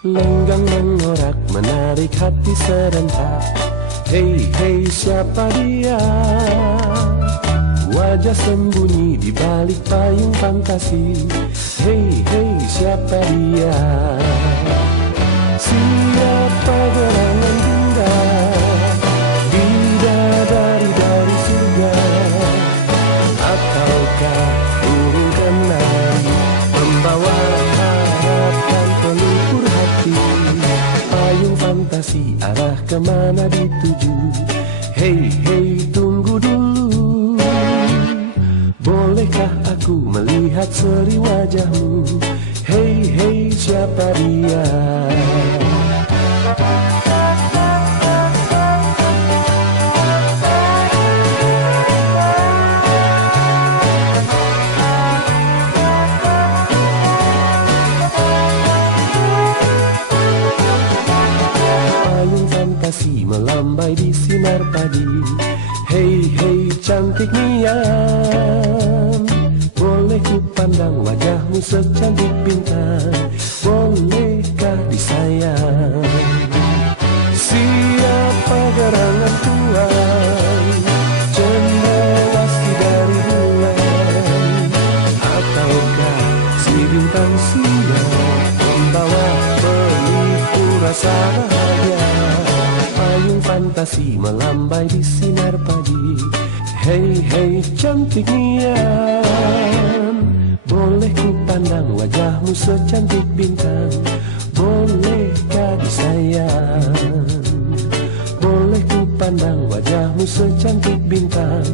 Lenggang mengorak menarik hati serentak. Hei hei siapa dia? Wajah sembunyi di balik payung fantasi. Hei hei siapa dia? Siapa gerangan bunda? Bidadari dari surga? Ataukah burung kenari membawa harapan pelipur hati? Payung fantasi arah kemana dituju? Hei hei tunggu dulu. Bolehkah aku melihat seri wajahmu? Hei hei siapa dia? Payung fantasi melambai di sinar pagi. Hei hei cantik nian, boleh ku pandang wajahmu secantik bintang? Bolehkah disayang? Siapa gerangan tuan? Cendrawasih dari bulan? Ataukah si bintang siang membawa pelipur rasa bahagia? Payung fantasi melambai di sinar pagi. Hei hei cantik nian, boleh ku pandang wajahmu secantik bintang? Bolehkah disayang? Boleh ku pandang wajahmu secantik bintang?